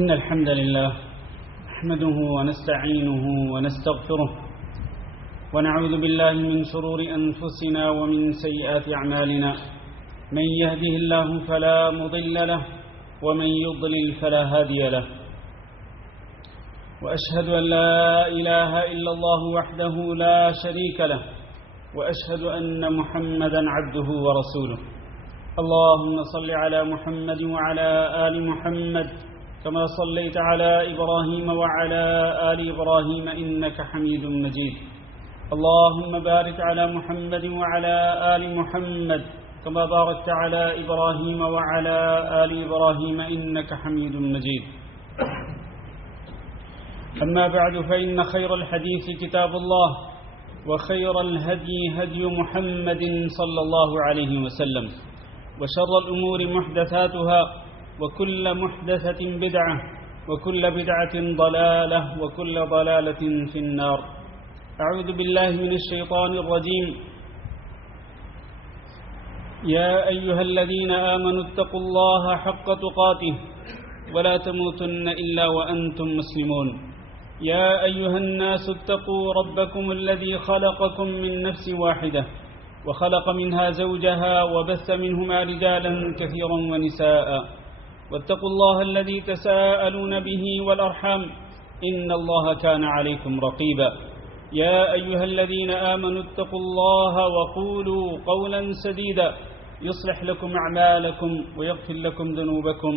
إن الحمد لله نحمده ونستعينه ونستغفره ونعوذ بالله من شرور أنفسنا ومن سيئات أعمالنا من يهده الله فلا مضل له ومن يضلل فلا هادي له وأشهد أن لا إله إلا الله وحده لا شريك له وأشهد أن محمدا عبده ورسوله اللهم صل على محمد وعلى آل محمد كما صليت على إبراهيم وعلى آل إبراهيم إنك حميد مجيد اللهم بارك على محمد وعلى آل محمد كما باركت على إبراهيم وعلى آل إبراهيم إنك حميد مجيد أما بعد فإن خير الحديث كتاب الله وخير الهدي هدي محمد صلى الله عليه وسلم وشر الأمور محدثاتها وكل محدثة بدعة وكل بدعة ضلالة وكل ضلالة في النار أعوذ بالله من الشيطان الرجيم يا أيها الذين آمنوا اتقوا الله حق تقاته ولا تموتن إلا وأنتم مسلمون يا أيها الناس اتقوا ربكم الذي خلقكم من نفس واحدة وخلق منها زوجها وبث منهما رجالا كثيرا ونساء واتقوا الله الذي تساءلون به والأرحام إن الله كان عليكم رقيبا يا أيها الذين آمنوا اتقوا الله وقولوا قولا سديدا يصلح لكم أعمالكم ويغفر لكم ذنوبكم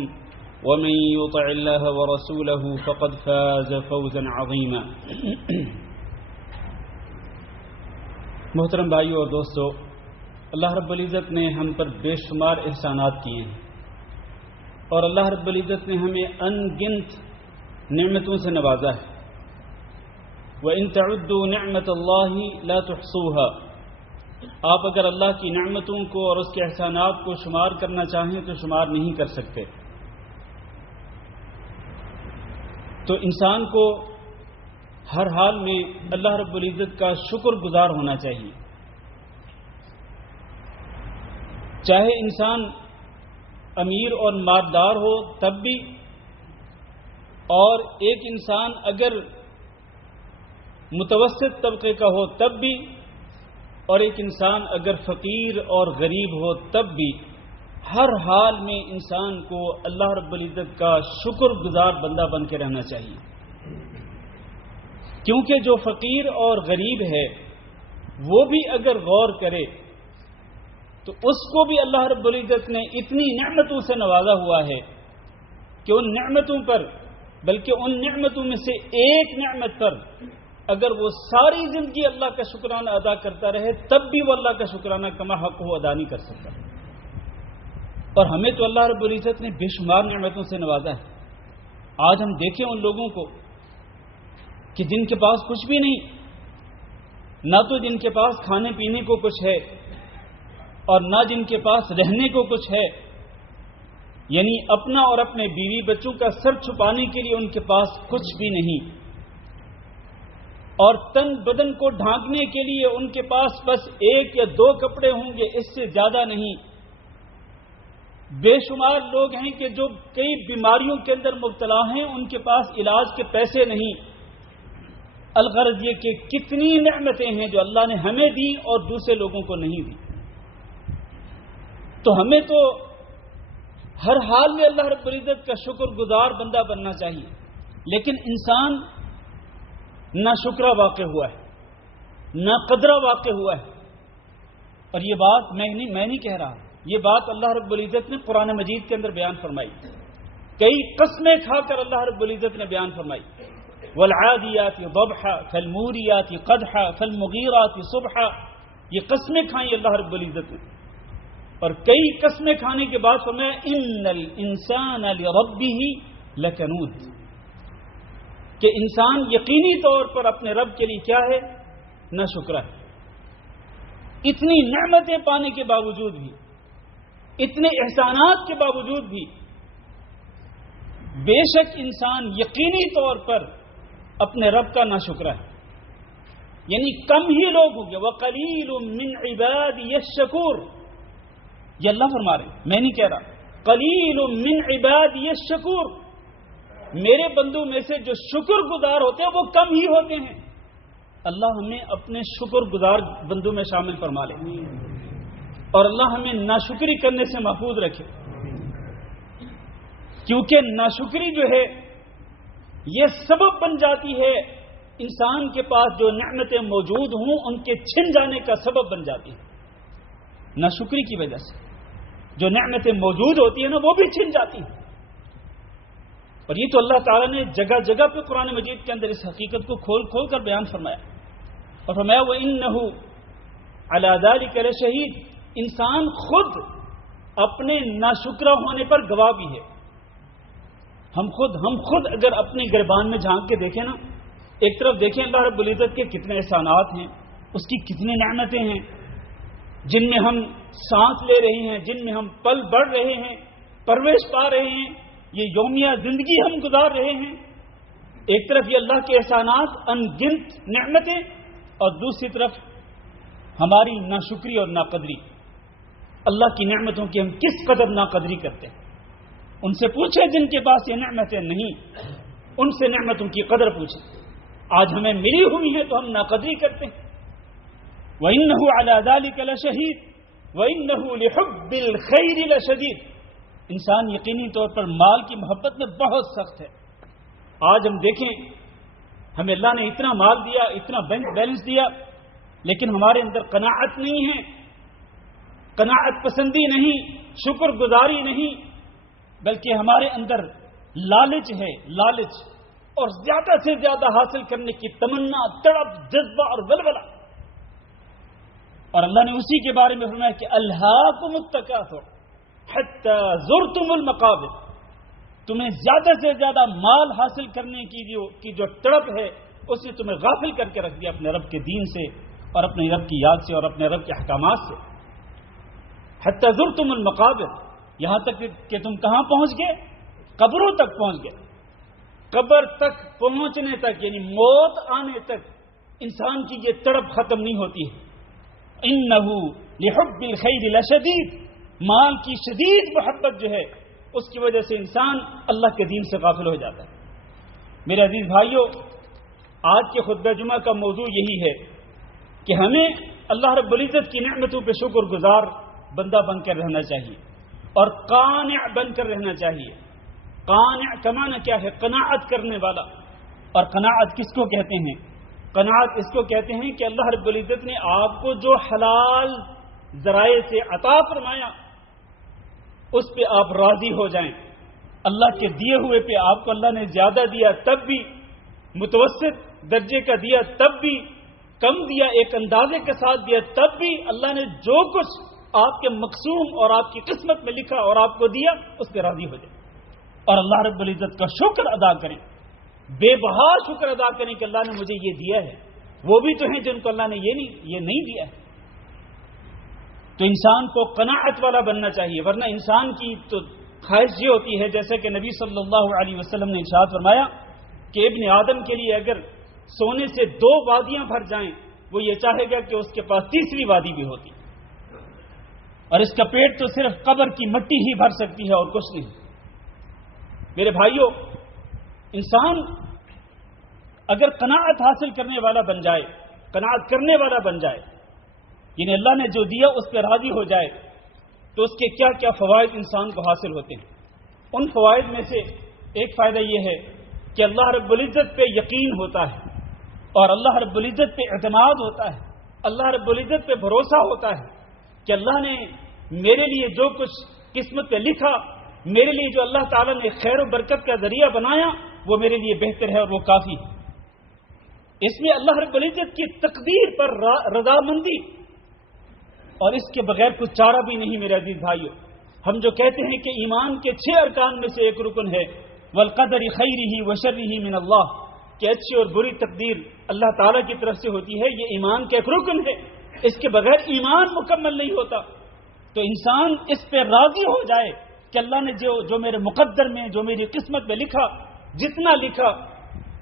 ومن يطع الله ورسوله فقد فاز فوزا عظيما محترم بھائیو اور دوستو، اللہ رب العزت نے ہم پر بے شمار احسانات کیے ہیں اور اللہ رب العزت نے ہمیں ان گنت نعمتوں سے نوازا ہے۔ وَإِن تَعُدُّوا نِعْمَةَ اللَّهِ لَا تُحْصُوهَا، آپ اگر اللہ کی نعمتوں کو اور اس کے احسانات کو شمار کرنا چاہیں تو شمار نہیں کر سکتے۔ تو انسان کو ہر حال میں اللہ رب العزت کا شکر گزار ہونا چاہیے، چاہے انسان امیر اور مالدار ہو تب بھی، اور ایک انسان اگر متوسط طبقے کا ہو تب بھی، اور ایک انسان اگر فقیر اور غریب ہو تب بھی، ہر حال میں انسان کو اللہ رب العزت کا شکر گزار بندہ بن کے رہنا چاہیے، کیونکہ جو فقیر اور غریب ہے وہ بھی اگر غور کرے تو اس کو بھی اللہ رب العزت نے اتنی نعمتوں سے نوازا ہوا ہے کہ ان نعمتوں پر، بلکہ ان نعمتوں میں سے ایک نعمت پر اگر وہ ساری زندگی اللہ کا شکرانہ ادا کرتا رہے تب بھی وہ اللہ کا شکرانہ کما حق ہو ادا نہیں کر سکتا۔ اور ہمیں تو اللہ رب العزت نے بے شمار نعمتوں سے نوازا ہے۔ آج ہم دیکھیں ان لوگوں کو کہ جن کے پاس کچھ بھی نہیں، نہ تو جن کے پاس کھانے پینے کو کچھ ہے اور نہ جن کے پاس رہنے کو کچھ ہے، یعنی اپنا اور اپنے بیوی بچوں کا سر چھپانے کے لیے ان کے پاس کچھ بھی نہیں، اور تن بدن کو ڈھانکنے کے لیے ان کے پاس بس ایک یا دو کپڑے ہوں گے، اس سے زیادہ نہیں۔ بے شمار لوگ ہیں کہ جو کئی بیماریوں کے اندر مبتلا ہیں، ان کے پاس علاج کے پیسے نہیں۔ الغرض یہ کہ کتنی نعمتیں ہیں جو اللہ نے ہمیں دی اور دوسرے لوگوں کو نہیں دی۔ تو ہمیں تو ہر حال میں اللہ رب العزت کا شکر گزار بندہ بننا چاہیے، لیکن انسان نہ شکرہ واقع ہوا ہے، نہ قدرہ واقع ہوا ہے۔ اور یہ بات میں نہیں کہہ رہا، یہ بات اللہ رب العزت نے قرآن مجید کے اندر بیان فرمائی، کئی قسمیں کھا کر اللہ رب العزت نے بیان فرمائی۔ والعادیات ضبحا فالموریات قدحا فالمغیرات صبحا، یہ قسمیں کھائیں اللہ رب العزت نے، اور کئی قسمیں کھانے کے بعد فرمایا ان الانسان لربہ لکنود، کہ انسان یقینی طور پر اپنے رب کے لیے کیا ہے؟ نہ شکرہ ہے۔ اتنی نعمتیں پانے کے باوجود بھی، اتنے احسانات کے باوجود بھی بے شک انسان یقینی طور پر اپنے رب کا ناشکرہ ہے، یعنی کم ہی لوگ ہوں گے۔ وَقَلِيلٌ مِّنْ عِبَادِيَ الشَّكُورُ، یہ اللہ فرما رہے ہیں، میں نہیں کہہ رہا۔ قَلِيلٌ مِّنْ عِبَادِيَ الشَّكُورُ، میرے بندوں میں سے جو شکر گزار ہوتے ہیں وہ کم ہی ہوتے ہیں. اللہ ہمیں اپنے شکر گزار بندوں میں شامل فرما لے اور اللہ ہمیں ناشکری کرنے سے محفوظ رکھے، کیونکہ ناشکری جو ہے یہ سبب بن جاتی ہے انسان کے پاس جو نعمتیں موجود ہوں ان کے چھن جانے کا سبب بن جاتی ہے. ناشکری کی وجہ سے جو نعمتیں موجود ہوتی ہیں نا وہ بھی چھن جاتی ہیں. اور یہ تو اللہ تعالیٰ نے جگہ جگہ پہ قرآن مجید کے اندر اس حقیقت کو کھول کھول کر بیان فرمایا اور فرمایا وَإِنَّهُ عَلَى ذَلِكَ لَشَهِيدٌ. انسان خود اپنے ناشکرہ ہونے پر گواہ بھی ہے. ہم خود اگر اپنے گریبان میں جھانک کے دیکھیں نا، ایک طرف دیکھیں اللہ رب العزت کے کتنے احسانات ہیں، اس کی کتنی نعمتیں ہیں جن میں ہم سانس لے رہے ہیں، جن میں ہم پل بڑھ رہے ہیں، پرورش پا رہے ہیں، یہ یومیہ زندگی ہم گزار رہے ہیں. ایک طرف یہ اللہ کے احسانات ان گنت نعمتیں اور دوسری طرف ہماری ناشکری اور ناقدری. اللہ کی نعمتوں کی ہم کس قدر ناقدری کرتے ہیں. ان سے پوچھیں جن کے پاس یہ نعمتیں نہیں، ان سے نعمتوں کی قدر پوچھیں. آج ہمیں ملی ہوئی ہے تو ہم ناقدری کرتے ہیں. وَإِنَّهُ عَلَى ذَلِكَ لَشَهِيدٌ وَإِنَّهُ لِحُبِّ الْخَيْرِ لَشَدِيدٌ. انسان یقینی طور پر مال کی محبت میں بہت سخت ہے. آج ہم دیکھیں ہمیں اللہ نے اتنا مال دیا، اتنا بینک بیلنس دیا، لیکن ہمارے اندر قناعت نہیں ہے، قناعت پسندی نہیں، شکر گزاری نہیں، بلکہ ہمارے اندر لالچ ہے، لالچ اور زیادہ سے زیادہ حاصل کرنے کی تمنا، تڑپ، جذبہ اور ولولہ. اور اللہ نے اسی کے بارے میں فرمایا کہ الہاکم التکاثر حتی زرتم المقابر. تمہیں زیادہ سے زیادہ مال حاصل کرنے کی جو تڑپ ہے اس نے تمہیں غافل کر کے رکھ دیا اپنے رب کے دین سے اور اپنے رب کی یاد سے اور اپنے رب کے احکامات سے. حتی زرتم المقابر، یہاں تک کہ تم کہاں پہنچ گئے؟ قبروں تک پہنچ گئے. قبر تک پہنچنے تک یعنی موت آنے تک انسان کی یہ تڑپ ختم نہیں ہوتی ہے. انہ لحب الخیر لشدید. مال کی شدید محبت جو ہے اس کی وجہ سے انسان اللہ کے دین سے غافل ہو جاتا ہے. میرے عزیز بھائیوں، آج کے خطبہ جمعہ کا موضوع یہی ہے کہ ہمیں اللہ رب العزت کی نعمتوں پہ شکر گزار بندہ بن کر رہنا چاہیے اور قانع بن کر رہنا چاہیے. قانع کا معنی کیا ہے؟ قناعت کرنے والا. اور قناعت کس کو کہتے ہیں؟ قناعت اس کو کہتے ہیں کہ اللہ رب العزت نے آپ کو جو حلال ذرائع سے عطا فرمایا اس پہ آپ راضی ہو جائیں. اللہ کے دیے ہوئے پہ آپ کو اللہ نے زیادہ دیا تب بھی، متوسط درجے کا دیا تب بھی، کم دیا ایک اندازے کے ساتھ دیا تب بھی، اللہ نے جو کچھ آپ کے مقسوم اور آپ کی قسمت میں لکھا اور آپ کو دیا اس پہ راضی ہو جائیں اور اللہ رب العزت کا شکر ادا کریں. بے بہا شکر ادا کریں کہ اللہ نے مجھے یہ دیا ہے. وہ بھی تو ہیں جن کو اللہ نے یہ نہیں دیا ہے. تو انسان کو قناعت والا بننا چاہیے، ورنہ انسان کی تو خواہش یہ ہوتی ہے جیسے کہ نبی صلی اللہ علیہ وسلم نے ارشاد فرمایا کہ ابن آدم کے لیے اگر سونے سے 2 وادیاں بھر جائیں وہ یہ چاہے گا کہ اس کے پاس تیسری وادی بھی ہوتی، اور اس کا پیٹ تو صرف قبر کی مٹی ہی بھر سکتی ہے اور کچھ نہیں. میرے بھائیوں، انسان اگر قناعت حاصل کرنے والا بن جائے، قناعت کرنے والا بن جائے، یعنی اللہ نے جو دیا اس پہ راضی ہو جائے، تو اس کے کیا کیا فوائد انسان کو حاصل ہوتے ہیں. ان فوائد میں سے ایک فائدہ یہ ہے کہ اللہ رب العزت پہ یقین ہوتا ہے اور اللہ رب العزت پہ اعتماد ہوتا ہے، اللہ رب العزت پہ بھروسہ ہوتا ہے کہ اللہ نے میرے لیے جو کچھ قسمت پہ لکھا، میرے لیے جو اللہ تعالیٰ نے خیر و برکت کا ذریعہ بنایا وہ میرے لیے بہتر ہے اور وہ کافی ہے. اس میں اللہ رب العزت کی تقدیر پر رضامندی اور اس کے بغیر کچھ چارہ بھی نہیں. میرے عزیز بھائیوں، ہم جو کہتے ہیں کہ ایمان کے 6 ارکان میں سے ایک رکن ہے والقدر خیرہ وشرہ من اللہ، کہ اچھی اور بری تقدیر اللہ تعالیٰ کی طرف سے ہوتی ہے، یہ ایمان کا ایک رکن ہے. اس کے بغیر ایمان مکمل نہیں ہوتا. تو انسان اس پہ راضی ہو جائے کہ اللہ نے جو میرے مقدر میں، جو میری قسمت میں لکھا، جتنا لکھا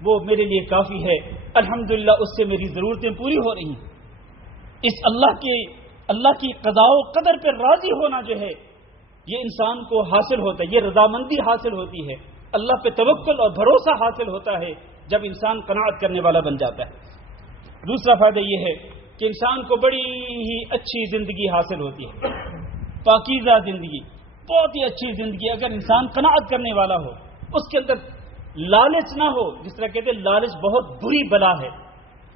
وہ میرے لیے کافی ہے، الحمدللہ اس سے میری ضرورتیں پوری ہو رہی ہیں. اس اللہ کی قضاء و قدر پہ راضی ہونا جو ہے یہ انسان کو حاصل ہوتا ہے، یہ رضامندی حاصل ہوتی ہے. اللہ پہ توکل اور بھروسہ حاصل ہوتا ہے جب انسان قناعت کرنے والا بن جاتا ہے۔ دوسرا فائدہ یہ ہے کہ انسان کو بڑی ہی اچھی زندگی حاصل ہوتی ہے، پاکیزہ زندگی، بہت ہی اچھی زندگی اگر انسان قناعت کرنے والا ہو، اس کے اندر لالچ نہ ہو۔ جس طرح کہتے ہیں لالچ بہت بری بلا ہے،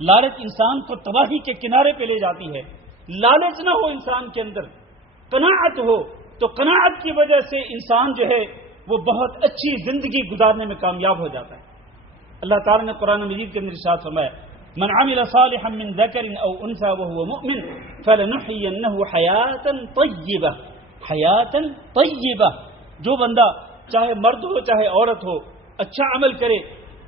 لالچ انسان کو تباہی کے کنارے پہ لے جاتی ہے۔ لالچ نہ ہو انسان کے اندر، قناعت ہو، تو قناعت کی وجہ سے انسان جو ہے وہ بہت اچھی زندگی گزارنے میں کامیاب ہو جاتا ہے۔ اللہ تعالیٰ نے قرآن مجید کے اندر ارشاد فرمایا من عمل صالحا من ذکر او انثى وهو مؤمن فلنحيينه حیاة طیبہ، حیاة طیبہ، جو بندہ چاہے مرد ہو چاہے عورت ہو اچھا عمل کرے،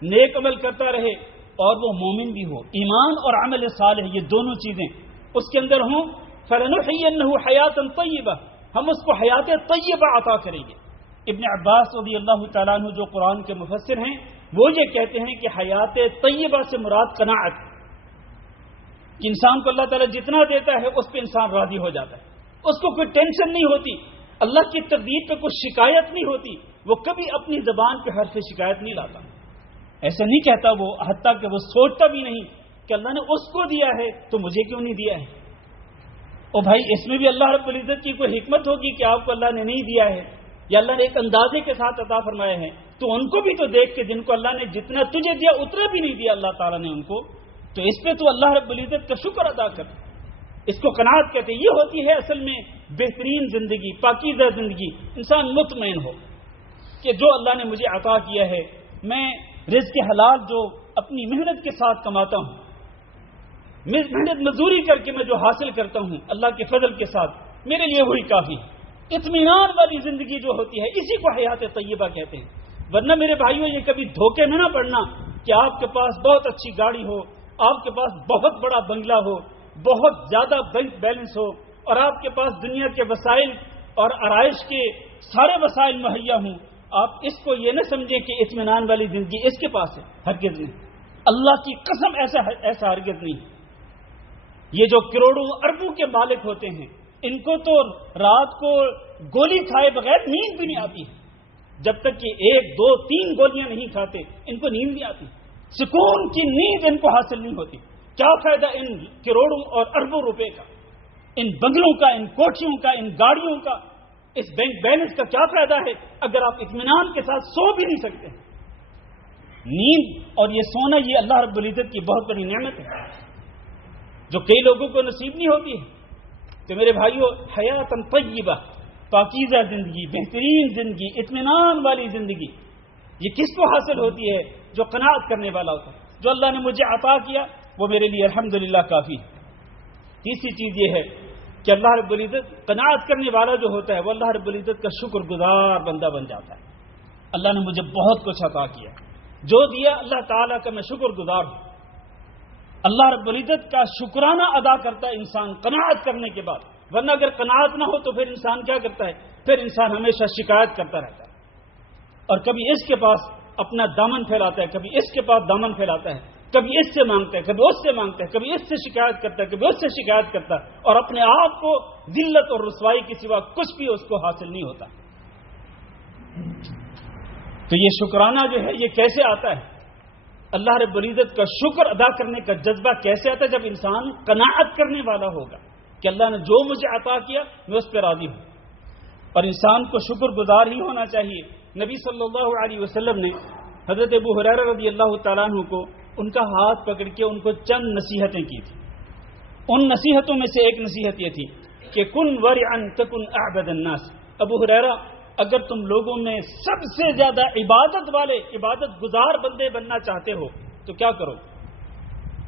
نیک عمل کرتا رہے اور وہ مومن بھی ہو، ایمان اور عمل صالح یہ دونوں چیزیں اس کے اندر ہوں، فلنحيينه حیاة طیبہ، ہم اس کو حیات طیبہ عطا کریں گے۔ ابن عباس رضی اللہ تعالیٰ عنہ جو قرآن کے مفسر ہیں وہ یہ کہتے ہیں کہ حیات طیبہ سے مراد قناعت، کہ انسان کو اللہ تعالیٰ جتنا دیتا ہے اس پہ انسان راضی ہو جاتا ہے، اس کو کوئی ٹینشن نہیں ہوتی، اللہ کی تقدیر پہ کوئی شکایت نہیں ہوتی، وہ کبھی اپنی زبان پہ حرف شکایت نہیں لاتا، ایسا نہیں کہتا وہ، حتیٰ کہ وہ سوچتا بھی نہیں کہ اللہ نے اس کو دیا ہے تو مجھے کیوں نہیں دیا ہے۔ او بھائی اس میں بھی اللہ رب العزت کی کوئی حکمت ہوگی کہ آپ کو اللہ نے نہیں دیا ہے، یا اللہ نے ایک اندازے کے ساتھ عطا فرمائے ہیں، تو ان کو بھی تو دیکھ کے جن کو اللہ نے جتنا تجھے دیا اتنا بھی نہیں دیا اللہ تعالیٰ نے ان کو، تو اس پہ تو اللہ رب العزت کا شکر ادا کر، اس کو قناعت کہتے ہیں۔ یہ ہوتی ہے اصل میں بہترین زندگی، پاکیزہ زندگی، انسان مطمئن ہو کہ جو اللہ نے مجھے عطا کیا ہے، میں رزق حلال جو اپنی محنت کے ساتھ کماتا ہوں، محنت مزدوری کر کے میں جو حاصل کرتا ہوں اللہ کے فضل کے ساتھ، میرے لیے وہی کافی ہے۔ اطمینان والی زندگی جو ہوتی ہے اسی کو حیات طیبہ کہتے ہیں۔ ورنہ میرے بھائیوں یہ کبھی دھوکے میں نہ پڑنا کہ آپ کے پاس بہت اچھی گاڑی ہو، آپ کے پاس بہت بڑا بنگلہ ہو، بہت زیادہ بینک بیلنس ہو، اور آپ کے پاس دنیا کے وسائل اور آرائش کے سارے وسائل مہیا ہوں، آپ اس کو یہ نہ سمجھیں کہ اطمینان والی زندگی اس کے پاس ہے، ہرگز نہیں، اللہ کی قسم ایسا ہرگز نہیں۔ یہ جو کروڑوں اربوں کے مالک ہوتے ہیں ان کو تو رات کو گولی کھائے بغیر نیند بھی نہیں آتی، جب تک کہ 1 2 3 گولیاں نہیں کھاتے ان کو نیند نہیں آتی، سکون کی نیند ان کو حاصل نہیں ہوتی۔ کیا فائدہ ان کروڑوں اور اربوں روپے کا، ان بنگلوں کا، ان کوٹھیوں کا، ان گاڑیوں کا، اس بینک بیلنس کا کیا فائدہ ہے اگر آپ اطمینان کے ساتھ سو بھی نہیں سکتے۔ نیند اور یہ سونا یہ اللہ رب العزت کی بہت بڑی نعمت ہے جو کئی لوگوں کو نصیب نہیں ہوتی ہے۔ تو میرے بھائیو، حیات طیبہ، پاکیزہ زندگی، بہترین زندگی، اطمینان والی زندگی، یہ کس کو حاصل ہوتی ہے؟ جو قناعت کرنے والا ہوتا ہے۔ جو اللہ نے مجھے عطا کیا وہ میرے لیے الحمدللہ کافی ہے۔ تیسری چیز یہ ہے کہ اللہ رب العزت قناعت کرنے والا جو ہوتا ہے وہ اللہ رب العزت کا شکر گزار بندہ بن جاتا ہے۔ اللہ نے مجھے بہت کچھ عطا کیا، جو دیا اللہ تعالیٰ کا میں شکر گزار ہوں۔ اللہ رب العزت کا شکرانہ ادا کرتا ہے انسان قناعت کرنے کے بعد، ورنہ اگر قناعت نہ ہو تو پھر انسان کیا کرتا ہے؟ پھر انسان ہمیشہ شکایت کرتا رہتا ہے، اور کبھی اس کے پاس اپنا دامن پھیلاتا ہے، کبھی اس کے پاس دامن پھیلاتا ہے، کبھی اس سے مانگتا ہے، کبھی اس سے مانگتا ہے، کبھی اس سے شکایت کرتا ہے، کبھی اس سے شکایت کرتا ہے، اور اپنے آپ کو ذلت اور رسوائی کے سوا کچھ بھی اس کو حاصل نہیں ہوتا۔ تو یہ شکرانہ جو ہے یہ کیسے آتا ہے؟ اللہ رب العزت کا شکر ادا کرنے کا جذبہ کیسے آتا ہے؟ جب انسان قناعت کرنے والا ہوگا کہ اللہ نے جو مجھے عطا کیا میں اس پہ راضی ہوں، اور انسان کو شکر گزار ہی ہونا چاہیے۔ نبی صلی اللہ علیہ وسلم نے حضرت ابو ہریرہ رضی اللہ تعالیٰ عنہ کو ان کا ہاتھ پکڑ کے ان کو چند نصیحتیں کی تھی۔ ان نصیحتوں میں سے ایک نصیحت یہ تھی کہ کن ورعا تکن اعبد الناس، ابو ہریرہ اگر تم لوگوں میں سب سے زیادہ عبادت والے، عبادت گزار بندے بننا چاہتے ہو تو کیا کرو؟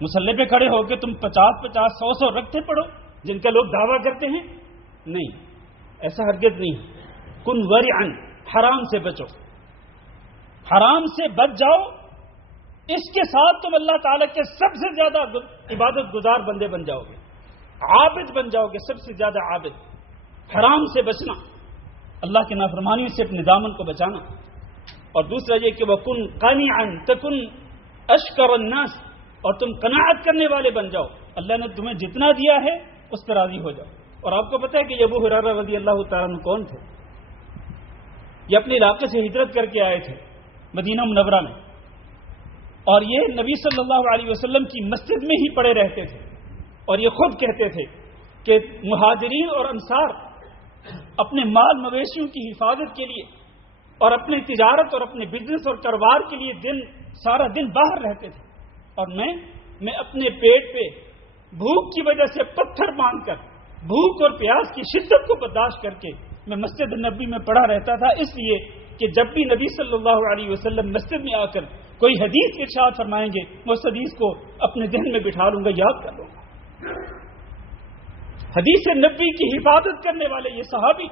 مصلی پہ کھڑے ہو کے تم 50 100 رکھتے پڑھو جن کا لوگ دعویٰ کرتے ہیں؟ نہیں، ایسا ہرگز نہیں۔ کن ورعا، حرام سے بچو، حرام سے بچ جاؤ، اس کے ساتھ تم اللہ تعالیٰ کے سب سے زیادہ عبادت گزار بندے بن جاؤ گے، عابد بن جاؤ گے، سب سے زیادہ عابد۔ حرام سے بچنا، اللہ کی نافرمانیوں سے اپنے دامن کو بچانا، اور دوسرا یہ کہ وَكُنْ قَانِعًا تَكُنْ أَشْكَرَ النَّاسِ، اور تم قناعت کرنے والے بن جاؤ، اللہ نے تمہیں جتنا دیا ہے اس پر راضی ہو جاؤ۔ اور آپ کو پتہ ہے کہ ابو ہریرہ رضی اللہ تعالیٰ عنہ کون تھے؟ یہ اپنے علاقے سے ہجرت کر کے آئے تھے، مدینہ منورہ میں، اور یہ نبی صلی اللہ علیہ وسلم کی مسجد میں ہی پڑے رہتے تھے، اور یہ خود کہتے تھے کہ مہاجرین اور انصار اپنے مال مویشیوں کی حفاظت کے لیے اور اپنی تجارت اور اپنے بزنس اور کاروبار کے لیے سارا دن باہر رہتے تھے، اور میں اپنے پیٹ پہ بھوک کی وجہ سے پتھر باندھ کر بھوک اور پیاس کی شدت کو برداشت کر کے میں مسجد نبی میں پڑا رہتا تھا، اس لیے کہ جب بھی نبی صلی اللہ علیہ وسلم مسجد میں آ کر کوئی حدیث ارشاد فرمائیں گے میں اس حدیث کو اپنے ذہن میں بٹھا لوں گا، یاد کر لوں گا۔ حدیث نبی کی حفاظت کرنے والے یہ صحابی،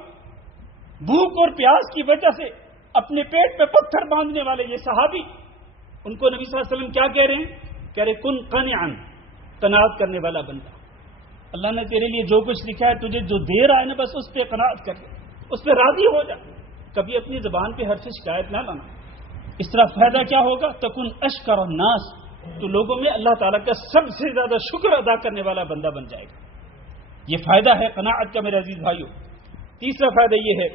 بھوک اور پیاس کی وجہ سے اپنے پیٹ پہ پتھر باندھنے والے یہ صحابی، ان کو نبی صلی اللہ علیہ وسلم کیا کہہ رہے ہیں؟ کہہ رہے کن قنعا، قناعت کرنے والا بندہ، اللہ نے تیرے لیے جو کچھ لکھا ہے تجھے جو دے رہا ہے نا بس اس پہ قناعت کر، اس پہ راضی ہو جا، کبھی اپنی زبان پہ حرف شکایت نہ لانا۔ اس طرح فائدہ کیا ہوگا؟ تکن اشکر الناس، تو لوگوں میں اللہ تعالیٰ کا سب سے زیادہ شکر ادا کرنے والا بندہ بن جائے گا۔ یہ فائدہ ہے قناعت کا میرے عزیز بھائیوں۔ تیسرا فائدہ یہ ہے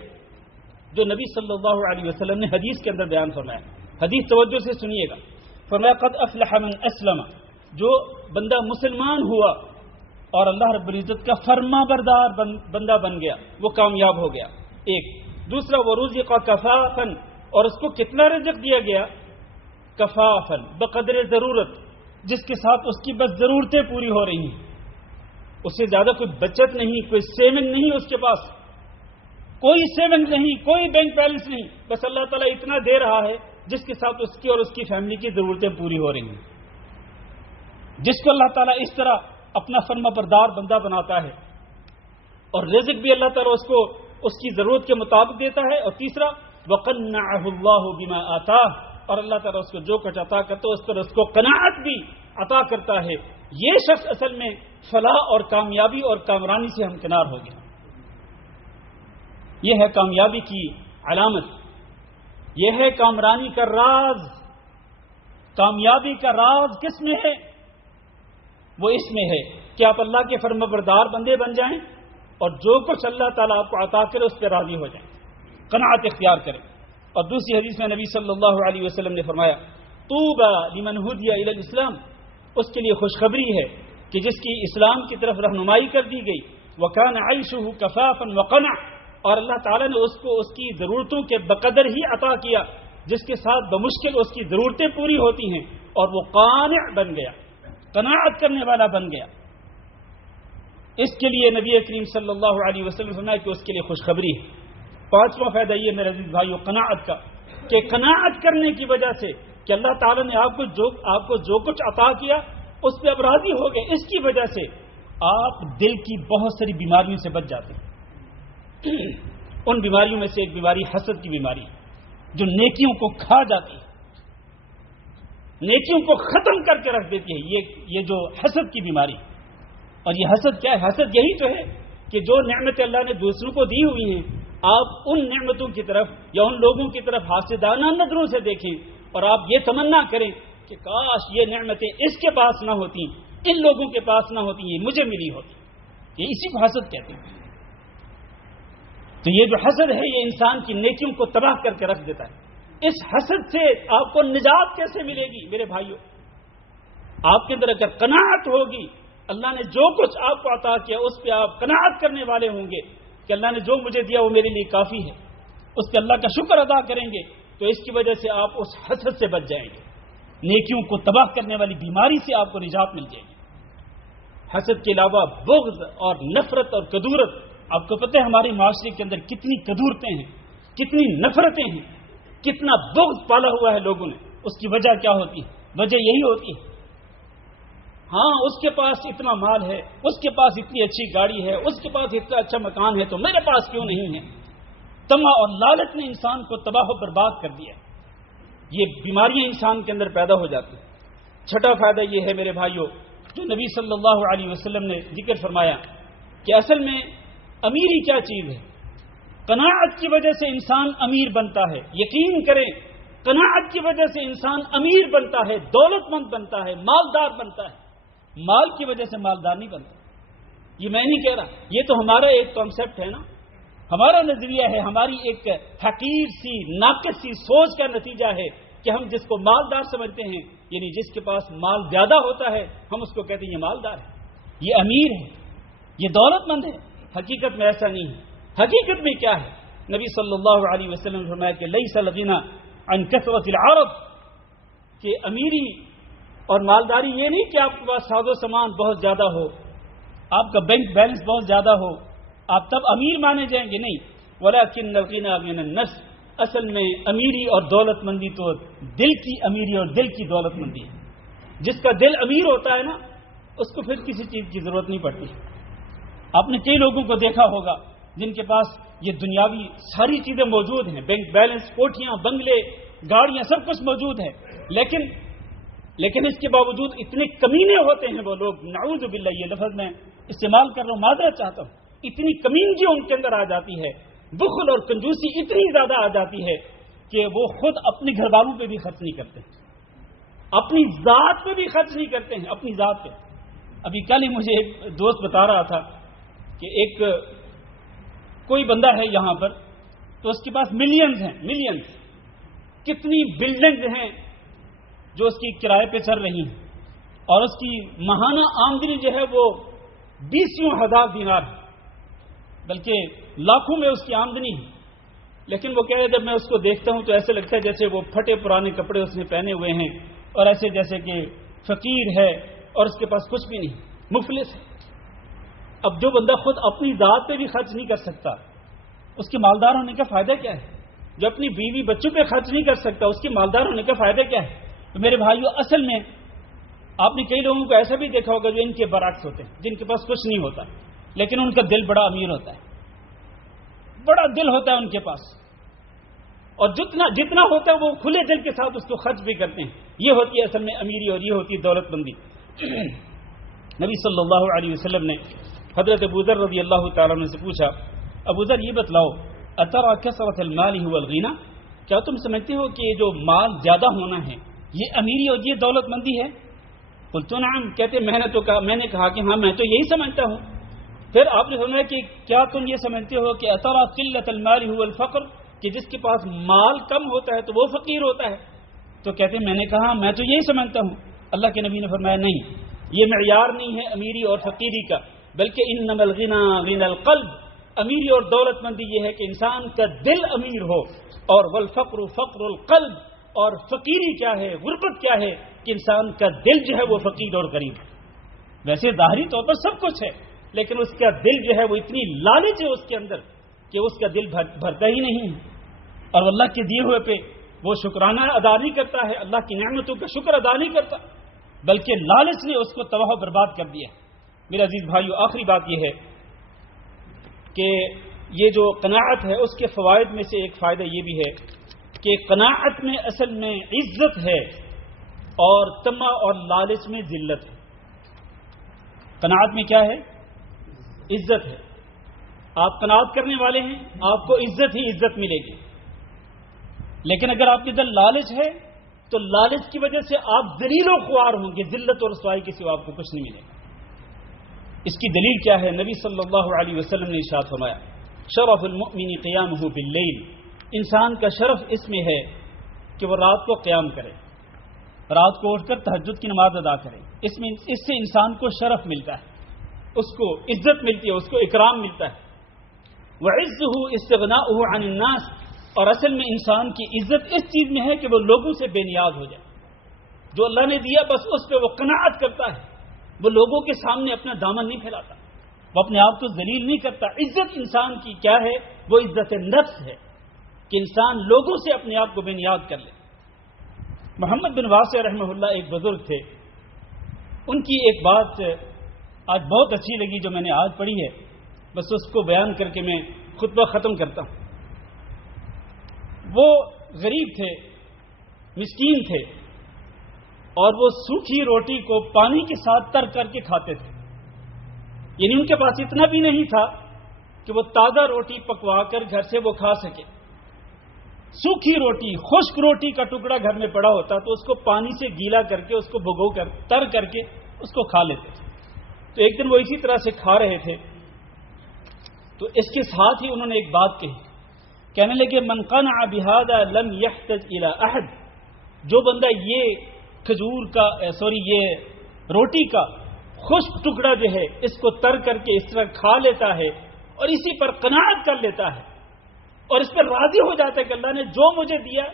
جو نبی صلی اللہ علیہ وسلم نے حدیث کے اندر بیان فرمایا، حدیث توجہ سے سنیے گا، فرمایا قد افلح من اسلم، جو بندہ مسلمان ہوا اور اللہ رب العزت کا فرما بردار بندہ بن گیا وہ کامیاب ہو گیا، ایک۔ دوسرا ورزق کفافا، اور اس کو کتنا رزق دیا گیا؟ کفافا، بقدر ضرورت، جس کے ساتھ اس کی بس ضرورتیں پوری ہو رہی ہیں، اس سے زیادہ کوئی بچت نہیں، کوئی سیونگ نہیں، اس کے پاس کوئی سیونگ نہیں، کوئی بینک بیلنس نہیں، بس اللہ تعالیٰ اتنا دے رہا ہے جس کے ساتھ اس کی اور اس کی فیملی کی ضرورتیں پوری ہو رہی ہیں۔ جس کو اللہ تعالیٰ اس طرح اپنا فرما بردار بندہ بناتا ہے اور رزق بھی اللہ تعالیٰ اس کو اس کی ضرورت کے مطابق دیتا ہے، اور تیسرا وَقَنَّعَهُ اللَّهُ بِمَا آتَاهُ، اور اللہ تعالیٰ اس کو جو کچھ عطا کرتا ہے اس پر اس کو قناعت بھی عطا کرتا ہے، یہ شخص اصل میں فلاح اور کامیابی اور کامرانی سے ہمکنار ہو گیا۔ یہ ہے کامیابی کی علامت، یہ ہے کامرانی کا راز۔ کامیابی کا راز کس میں ہے؟ وہ اس میں ہے کہ آپ اللہ کے فرما بردار بندے بن جائیں اور جو کچھ اللہ تعالیٰ آپ کو عطا کرے اس پہ راضی ہو جائیں، قناعت اختیار کریں۔ اور دوسری حدیث میں نبی صلی اللہ علیہ وسلم نے فرمایا طوبى لمن هدي الى الاسلام، اس کے لیے خوشخبری ہے کہ جس کی اسلام کی طرف رہنمائی کر دی گئی، وكان عيشه كفافا وقنع، اور اللہ تعالیٰ نے اس کو اس کی ضرورتوں کے بقدر ہی عطا کیا جس کے ساتھ بمشکل اس کی ضرورتیں پوری ہوتی ہیں، اور وہ قانع بن گیا، قناعت کرنے والا بن گیا۔ اس کے لیے نبی کریم صلی اللہ علیہ وسلم نے فرمایا کہ اس کے لیے خوشخبری ہے۔ پانچواں فائدہ یہ میرے عزیز بھائیو قناعت کا، کہ قناعت کرنے کی وجہ سے کہ اللہ تعالیٰ نے آپ کو جو کچھ عطا کیا اس پہ اب راضی ہو گئے، اس کی وجہ سے آپ دل کی بہت ساری بیماریوں سے بچ جاتے ہیں۔ ان بیماریوں میں سے ایک بیماری حسد کی بیماری ہے، جو نیکیوں کو کھا جاتی ہے، نیکیوں کو ختم کر کے رکھ دیتی ہے، یہ جو حسد کی بیماری۔ اور یہ حسد کیا ہے؟ حسد یہی تو ہے کہ جو نعمتیں اللہ نے دوسروں کو دی ہوئی ہیں آپ ان نعمتوں کی طرف یا ان لوگوں کی طرف حاسدانہ نظروں سے دیکھیں اور آپ یہ تمنا کریں کہ کاش یہ نعمتیں اس کے پاس نہ ہوتی، ان لوگوں کے پاس نہ ہوتی، یہ مجھے ملی ہوتی۔ یہ اسی کو حسد کہتے ہیں۔ تو یہ جو حسد ہے یہ انسان کی نیکیوں کو تباہ کر کے رکھ دیتا ہے۔ اس حسد سے آپ کو نجات کیسے ملے گی میرے بھائیوں؟ آپ کے اندر اگر قناعت ہوگی، اللہ نے جو کچھ آپ کو عطا کیا اس پہ آپ قناعت کرنے والے ہوں گے کہ اللہ نے جو مجھے دیا وہ میرے لیے کافی ہے، اس پہ اللہ کا شکر ادا کریں گے، تو اس کی وجہ سے آپ اس حسد سے بچ جائیں گے، نیکیوں کو تباہ کرنے والی بیماری سے آپ کو نجات مل جائے گی۔ حسد کے علاوہ بغض اور نفرت اور کدورت، آپ کو پتہ ہے ہمارے معاشرے کے اندر کتنی کدورتیں ہیں، کتنی نفرتیں ہیں، کتنا بغض پالا ہوا ہے لوگوں نے۔ اس کی وجہ کیا ہوتی ہے؟ وجہ یہی ہوتی ہے ہاں اس کے پاس اتنا مال ہے، اس کے پاس اتنی اچھی گاڑی ہے، اس کے پاس اتنا اچھا مکان ہے تو میرے پاس کیوں نہیں ہے؟ طمع اور لالچ نے انسان کو تباہ و برباد کر دیا۔ یہ بیماریاں انسان کے اندر پیدا ہو جاتی ہیں۔ چھٹا فائدہ یہ ہے میرے بھائیوں جو نبی صلی اللہ علیہ وسلم نے ذکر فرمایا کہ اصل میں امیری کیا چیز ہے؟ قناعت کی وجہ سے انسان امیر بنتا ہے۔ یقین کریں قناعت کی وجہ سے انسان امیر بنتا ہے، دولت مند بنتا ہے، مالدار بنتا ہے۔ مال کی وجہ سے مالدار نہیں بنتا۔ یہ میں نہیں کہہ رہا، یہ تو ہمارا ایک کانسیپٹ ہے نا، ہمارا نظریہ ہے، ہماری ایک حقیر سی ناقص سی سوچ کا نتیجہ ہے کہ ہم جس کو مالدار سمجھتے ہیں، یعنی جس کے پاس مال زیادہ ہوتا ہے، ہم اس کو کہتے ہیں یہ مالدار ہے، یہ امیر ہے، یہ دولت مند ہے۔ حقیقت میں ایسا نہیں ہے۔ حقیقت میں کیا ہے؟ نبی صلی اللہ علیہ وسلم نے فرمایا کہ لیس الغنی عن کثرت العرض، کہ امیری اور مالداری یہ نہیں کہ آپ کے پاس ساز و سامان بہت زیادہ ہو، آپ کا بینک بیلنس بہت زیادہ ہو، آپ تب امیر مانے جائیں گے، نہیں۔ ولکن الغنی من النفس، اصل میں امیری اور دولت مندی تو دل کی امیری اور دل کی دولت مندی ہے۔ جس کا دل امیر ہوتا ہے نا، اس کو پھر کسی چیز کی ضرورت نہیں پڑتی۔ آپ نے کئی لوگوں کو دیکھا ہوگا جن کے پاس یہ دنیاوی ساری چیزیں موجود ہیں، بینک بیلنس، کوٹھیاں، بنگلے، گاڑیاں، سب کچھ موجود ہے، لیکن اس کے باوجود اتنے کمینے ہوتے ہیں وہ لوگ، نعوذ باللہ، یہ لفظ میں استعمال کر رہا ہوں، معذرت چاہتا ہوں، اتنی کمینگی ان کے اندر آ جاتی ہے، بخل اور کنجوسی اتنی زیادہ آ جاتی ہے کہ وہ خود اپنے گھر والوں پہ بھی خرچ نہیں کرتے، اپنی ذات پہ بھی خرچ نہیں کرتے ہیں، اپنی ذات پہ۔ ابھی کل ہی مجھے ایک دوست بتا رہا تھا کہ کوئی بندہ ہے یہاں پر، تو اس کے پاس ملینز ہیں، ملینز، کتنی بلڈنگز ہیں جو اس کی کرائے پہ چل رہی ہیں، اور اس کی ماہانہ آمدنی جو ہے وہ 20,000 دینار ہے، بلکہ لاکھوں میں اس کی آمدنی ہے۔ لیکن وہ کہہ رہے جب میں اس کو دیکھتا ہوں تو ایسے لگتا ہے جیسے وہ پھٹے پرانے کپڑے اس نے پہنے ہوئے ہیں، اور ایسے جیسے کہ فقیر ہے اور اس کے پاس کچھ بھی نہیں، مفلس ہے۔ اب جو بندہ خود اپنی ذات پہ بھی خرچ نہیں کر سکتا، اس کے مالدار ہونے کا فائدہ کیا ہے؟ جو اپنی بیوی بچوں پہ خرچ نہیں کر سکتا، اس کے مالدار ہونے کا فائدہ کیا ہے؟ تو میرے بھائیو، اصل میں آپ نے کئی لوگوں کو ایسا بھی دیکھا ہوگا جو ان کے برعکس ہوتے ہیں، جن کے پاس کچھ نہیں ہوتا لیکن ان کا دل بڑا امیر ہوتا ہے، بڑا دل ہوتا ہے ان کے پاس، اور جتنا ہوتا ہے وہ کھلے دل کے ساتھ اس کو خرچ بھی کرتے ہیں۔ یہ ہوتی ہے اصل میں امیری اور یہ ہوتی ہے دولت مندی۔ نبی صلی اللہ علیہ وسلم نے حضرت ابو ذر رضی اللہ تعالیٰ عنہ سے پوچھا، ابو ذر یہ بتلاؤ، اترى کثرۃ المال هو الغنى، کیا تم سمجھتے ہو کہ یہ جو مال زیادہ ہونا ہے یہ امیری اور یہ دولت مندی ہے؟ قلت نعم، کہتے میں نے کہا کہ ہاں میں تو یہی سمجھتا ہوں۔ پھر آپ نے فرمایا کہ کیا تم یہ سمجھتے ہو کہ اترى قلۃ المال هو الفقر، کہ جس کے پاس مال کم ہوتا ہے تو وہ فقیر ہوتا ہے؟ تو کہتے میں نے کہا میں تو یہی سمجھتا ہوں۔ اللہ کے نبی نے فرمایا نہیں، یہ معیار نہیں ہے امیری اور فقیری کا، بلکہ انما الغنى غنى القلب، امیری اور دولت مندی یہ ہے کہ انسان کا دل امیر ہو، اور والفقر فقر القلب، اور فقیری کیا ہے، غربت کیا ہے کہ انسان کا دل جو ہے وہ فقیر اور غریب ہے۔ ویسے ظاہری طور پر سب کچھ ہے، لیکن اس کا دل جو ہے وہ اتنی لالچ ہے اس کے اندر کہ اس کا دل بھرتا ہی نہیں ہے، اور اللہ کے دیے ہوئے پہ وہ شکرانہ ادا نہیں کرتا ہے، اللہ کی نعمتوں کا شکر ادا نہیں کرتا، بلکہ لالچ نے اس کو تباہ و برباد کر دیا۔ میرے عزیز بھائیو، آخری بات یہ ہے کہ یہ جو قناعت ہے اس کے فوائد میں سے ایک فائدہ یہ بھی ہے کہ قناعت میں اصل میں عزت ہے، اور طمع اور لالچ میں ذلت ہے۔ قناعت میں کیا ہے؟ عزت ہے۔ آپ قناعت کرنے والے ہیں، آپ کو عزت ہی عزت ملے گی، لیکن اگر آپ کے اندر لالچ ہے تو لالچ کی وجہ سے آپ ذلیل و خوار ہوں گے، ذلت اور رسوائی کے سوا آپ کو کچھ نہیں ملے گا۔ اس کی دلیل کیا ہے؟ نبی صلی اللہ علیہ وسلم نے ارشاد فرمایا، شرف المؤمن قیامہ باللیل، انسان کا شرف اس میں ہے کہ وہ رات کو قیام کرے، رات کو اٹھ کر تہجد کی نماز ادا کرے، اس سے انسان کو شرف ملتا ہے، اس کو عزت ملتی ہے، اس کو اکرام ملتا ہے۔ وعزہ استغناؤہ عن الناس، اور اصل میں انسان کی عزت اس چیز میں ہے کہ وہ لوگوں سے بے نیاز ہو جائے، جو اللہ نے دیا بس اس پہ وہ قناعت کرتا ہے، وہ لوگوں کے سامنے اپنا دامن نہیں پھیلاتا، وہ اپنے آپ کو ذلیل نہیں کرتا۔ عزت انسان کی کیا ہے؟ وہ عزت نفس ہے کہ انسان لوگوں سے اپنے آپ کو بے نیاز کر لے۔ محمد بن واسع رحمہ اللہ ایک بزرگ تھے، ان کی ایک بات آج بہت اچھی لگی جو میں نے آج پڑھی ہے، بس اس کو بیان کر کے میں خطبہ ختم کرتا ہوں۔ وہ غریب تھے، مسکین تھے، اور وہ سوکھی روٹی کو پانی کے ساتھ تر کر کے کھاتے تھے، یعنی ان کے پاس اتنا بھی نہیں تھا کہ وہ تازہ روٹی پکوا کر گھر سے وہ کھا سکے۔ سوکھی روٹی، خشک روٹی کا ٹکڑا گھر میں پڑا ہوتا تو اس کو پانی سے گیلا کر کے، اس کو بھگو کر تر کر کے اس کو کھا لیتے تھے۔ تو ایک دن وہ اسی طرح سے کھا رہے تھے تو اس کے ساتھ ہی انہوں نے ایک بات کہی، کہنے لگے من قنع بهذا لم يحتج الى احد، جو بندہ یہ کھجور کا یہ روٹی کا خشک ٹکڑا جو ہے اس کو تر کر کے اس طرح کھا لیتا ہے اور اسی پر قناعت کر لیتا ہے اور اس پر راضی ہو جاتا ہے کہ اللہ نے جو مجھے دیا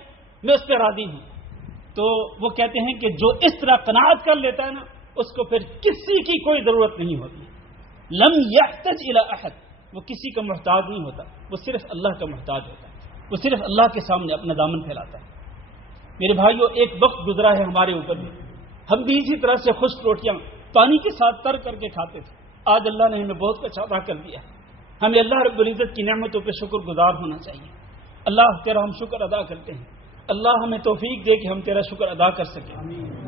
میں اس پہ راضی ہوں، تو وہ کہتے ہیں کہ جو اس طرح قناعت کر لیتا ہے نا اس کو پھر کسی کی کوئی ضرورت نہیں ہوتی. لم یحتج الی احد، وہ کسی کا محتاج نہیں ہوتا، وہ صرف اللہ کا محتاج ہوتا ہے، وہ صرف اللہ کے سامنے اپنا دامن پھیلاتا ہے. میرے بھائیو، ایک وقت گزرا ہے ہمارے اوپر بھی، ہم بھی اسی طرح سے خشک روٹیاں پانی کے ساتھ تر کر کے کھاتے تھے. آج اللہ نے ہمیں بہت کچھ عطا کر دیا. ہمیں اللہ رب العزت کی نعمتوں پہ شکر گزار ہونا چاہیے. اللہ تیرا ہم شکر ادا کرتے ہیں. اللہ ہمیں توفیق دے کہ ہم تیرا شکر ادا کر سکیں،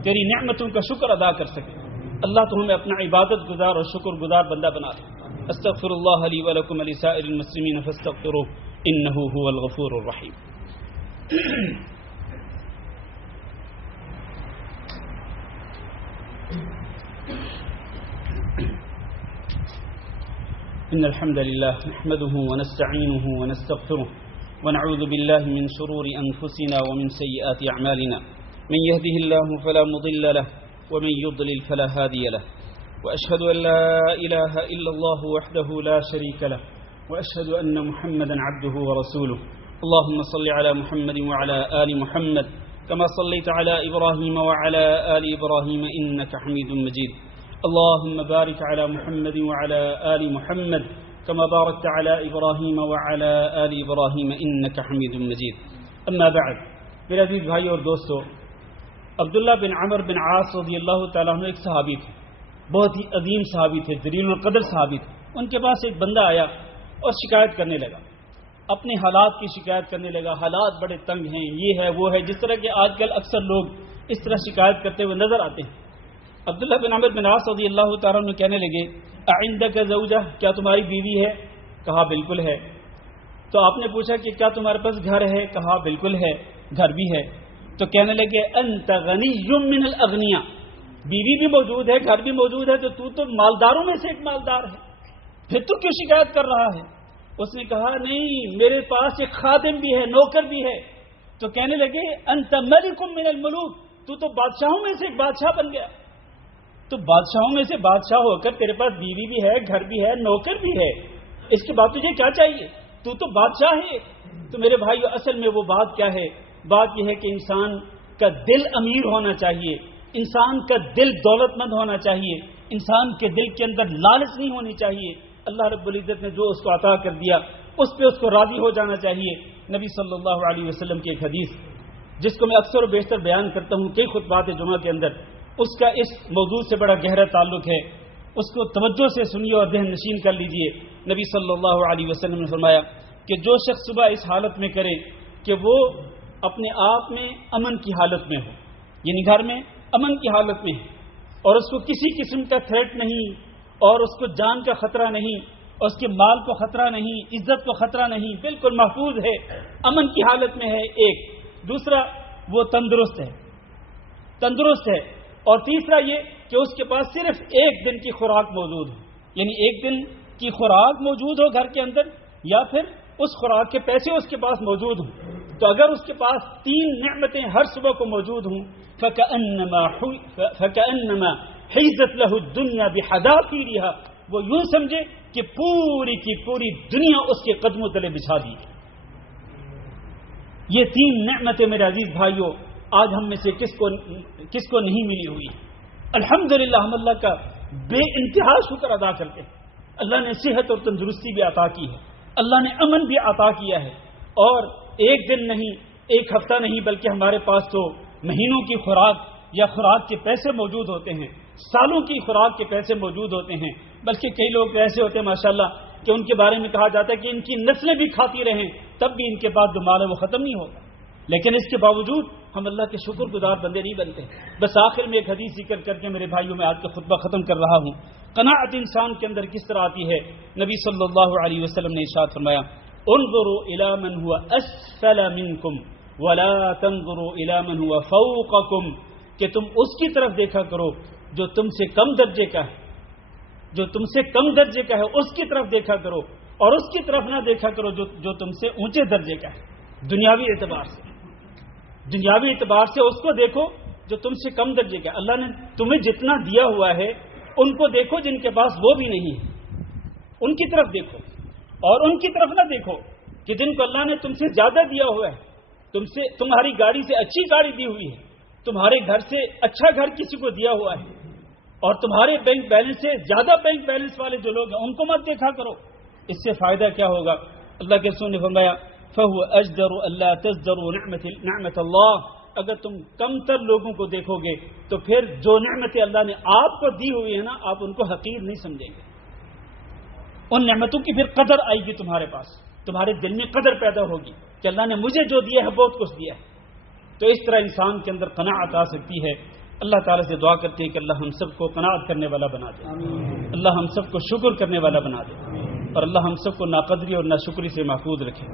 تیری نعمتوں کا شکر ادا کر سکیں. اللہ تو ہمیں اپنا عبادت گزار اور شکر گزار بندہ بنا دے. استغفر اللہ لی ولکم ولسائر المسلمین فاستغفروہ انہ هو الغفور الرحیم. إن الحمد لله نحمده ونستعينه ونستغفره ونعوذ بالله من شرور أنفسنا ومن سيئات أعمالنا من يهده الله فلا مضل له ومن يضلل فلا هادي له وأشهد أن لا إله إلا الله وحده لا شريك له وأشهد أن محمدا عبده ورسوله. اللهم صل على محمد وعلى آل محمد كما صليت على إبراهيم وعلى آل إبراهيم إنك حميد مجيد. اللهم بارك على محمد وعلى آل محمد كما باركت على إبراهيم وعلى آل إبراهيم إنك حميد مجيد. أما بعد، میرے عزیز بھائی اور دوستو، عبداللہ بن عمر بن عاص رضی اللہ تعالیٰ عنہ ایک صحابی تھے، بہت ہی عظیم صحابی تھے، جلیل القدر صحابی تھے. ان کے پاس ایک بندہ آیا اور شکایت کرنے لگا، اپنے حالات کی شکایت کرنے لگا. حالات بڑے تنگ ہیں، یہ ہے وہ ہے، جس طرح کہ آج کل اکثر لوگ اس طرح شکایت کرتے ہوئے نظر آتے ہیں. عبداللہ بن عمر بن عاص رضی اللہ تعالیٰ عنہ کہنے لگے، اعندک زوجہ، کیا تمہاری بیوی ہے؟ کہا بالکل ہے. تو آپ نے پوچھا کہ کیا تمہارے پاس گھر ہے؟ کہا بالکل ہے، گھر بھی ہے. تو کہنے لگے انت غنی من الاغنیاء، بیوی بھی موجود ہے، گھر بھی موجود ہے، تو مالداروں میں سے ایک مالدار ہے، پھر تو کیوں شکایت کر رہا ہے؟ اس نے کہا نہیں، میرے پاس ایک خادم بھی ہے، نوکر بھی ہے. تو کہنے لگے انت ملک من الملوک، تو بادشاہوں میں سے ایک بادشاہ بن گیا. تو بادشاہوں میں سے بادشاہ ہو کر تیرے پاس بیوی بھی ہے، گھر بھی ہے، نوکر بھی ہے، اس کے بعد تجھے کیا چاہیے؟ تو بادشاہ ہے. تو میرے بھائیو، اصل میں وہ بات کیا ہے؟ بات یہ ہے کہ انسان کا دل امیر ہونا چاہیے، انسان کا دل دولت مند ہونا چاہیے، انسان کے دل کے اندر لالچ نہیں ہونی چاہیے. اللہ رب العزت نے جو اس کو عطا کر دیا اس پہ اس کو راضی ہو جانا چاہیے. نبی صلی اللہ علیہ وسلم کی ایک حدیث جس کو میں اکثر و بیشتر بیان کرتا ہوں کئی خطبات جمعہ کے اندر، اس کا اس موضوع سے بڑا گہرا تعلق ہے. اس کو توجہ سے سنیے اور ذہن نشین کر لیجئے. نبی صلی اللہ علیہ وسلم نے فرمایا کہ جو شخص صبح اس حالت میں کرے کہ وہ اپنے آپ میں امن کی حالت میں ہو، یعنی گھر میں امن کی حالت میں ہے اور اس کو کسی قسم کا تھریٹ نہیں اور اس کو جان کا خطرہ نہیں اور اس کے مال کو خطرہ نہیں، عزت کو خطرہ نہیں، بالکل محفوظ ہے، امن کی حالت میں ہے. ایک دوسرا، وہ تندرست ہے. اور تیسرا یہ کہ اس کے پاس صرف ایک دن کی خوراک موجود ہو، یعنی ایک دن کی خوراک موجود ہو گھر کے اندر، یا پھر اس خوراک کے پیسے اس کے پاس موجود ہوں. تو اگر اس کے پاس 3 نعمتیں ہر صبح کو موجود ہوں، فَكَأَنَّمَا حِيزَتْ لَهُ الدُّنْيَا بِحَذَافِيرِهَا، وہ یوں سمجھے کہ پوری کی پوری دنیا اس کے قدموں تلے بچھا دی. یہ 3 نعمتیں میرے عزیز بھائیوں آج ہم میں سے کس کو نہیں ملی ہوئی؟ الحمدللہ ہم اللہ کا بے انتہا شکر ادا کرتے ہیں. اللہ نے صحت اور تندرستی بھی عطا کی ہے، اللہ نے امن بھی عطا کیا ہے، اور ایک دن نہیں، ایک ہفتہ نہیں، بلکہ ہمارے پاس تو مہینوں کی خوراک یا خوراک کے پیسے موجود ہوتے ہیں، سالوں کی خوراک کے پیسے موجود ہوتے ہیں. بلکہ کئی لوگ ایسے ہوتے ہیں ماشاءاللہ کہ ان کے بارے میں کہا جاتا ہے کہ ان کی نسلیں بھی کھاتی رہیں تب بھی ان کے پاس جو مال ہے وہ ختم نہیں ہوگا. لیکن اس کے باوجود ہم اللہ کے شکر گزار بندے نہیں بنتے. بس آخر میں ایک حدیث ذکر کر کے میرے بھائیوں میں آج کا خطبہ ختم کر رہا ہوں. قناعت انسان کے اندر کس طرح آتی ہے؟ نبی صلی اللہ علیہ وسلم نے ارشاد فرمایا، انظروا الى من هو اسفل منکم ولا تنظروا الى من هو فوقکم، کہ تم اس کی طرف دیکھا کرو جو تم سے کم درجے کا ہے، اس کی طرف دیکھا کرو، اور اس کی طرف نہ دیکھا کرو جو تم سے اونچے درجے کا ہے دنیاوی اعتبار سے. دنیاوی اعتبار سے اس کو دیکھو جو تم سے کم درجے کا. اللہ نے تمہیں جتنا دیا ہوا ہے ان کو دیکھو جن کے پاس وہ بھی نہیں ہے, ان کی طرف دیکھو. اور ان کی طرف نہ دیکھو کہ جن کو اللہ نے تم سے زیادہ دیا ہوا ہے, تمہاری گاڑی سے اچھی گاڑی دی ہوئی ہے, تمہارے گھر سے اچھا گھر کسی کو دیا ہوا ہے, اور تمہارے بینک بیلنس سے زیادہ بینک بیلنس والے جو لوگ ہیں ان کو مت دیکھا کرو. اس سے فائدہ کیا ہوگا؟ اللہ کے رسول نے فرمایا فَهُوَ أَجْدَرُ أَلَّا تَزْدَرُوا نِعْمَةَ اللَّهِ. اگر تم کم تر لوگوں کو دیکھو گے تو پھر جو نعمتیں اللہ نے آپ کو دی ہوئی ہیں نا, آپ ان کو حقیر نہیں سمجھیں گے. ان نعمتوں کی پھر قدر آئے گی تمہارے پاس, تمہارے دل میں قدر پیدا ہوگی کہ اللہ نے مجھے جو دیا ہے بہت کچھ دیا ہے. تو اس طرح انسان کے اندر قناعت آ سکتی ہے. اللہ تعالیٰ سے دعا کرتے ہیں کہ اللہ ہم سب کو قناعت کرنے والا بنا دے, اللہ ہم سب کو شکر کرنے والا بنا دے, اور اللہ ہم سب کو ناقدری اور ناشکری سے محفوظ رکھے.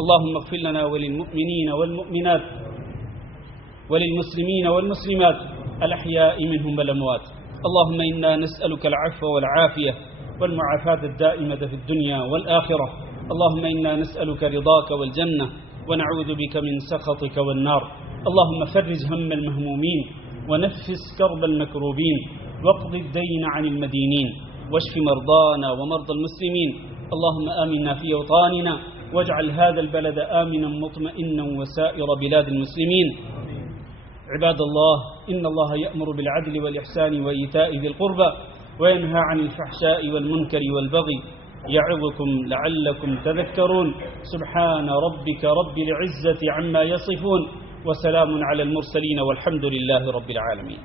اللهم اغفر لنا وللمؤمنين والمؤمنات وللمسلمين والمسلمات الأحياء منهم والأموات. اللهم إنا نسألك العفو والعافية والمعافاة الدائمة في الدنيا والآخرة. اللهم إنا نسألك رضاك والجنة ونعوذ بك من سخطك والنار. اللهم فرج هم المهمومين ونفس كرب المكروبين واقض الدين عن المدينين واشف مرضانا ومرضى المسلمين. اللهم آمنا في أوطاننا واجعل هذا البلد آمنا مطمئنا وسائر بلاد المسلمين. عباد الله, إن الله يأمر بالعدل والإحسان وإيتاء ذي القربى وينهى عن الفحشاء والمنكر والبغي يعظكم لعلكم تذكرون. سبحان ربك رب العزة عما يصفون وسلام على المرسلين والحمد لله رب العالمين.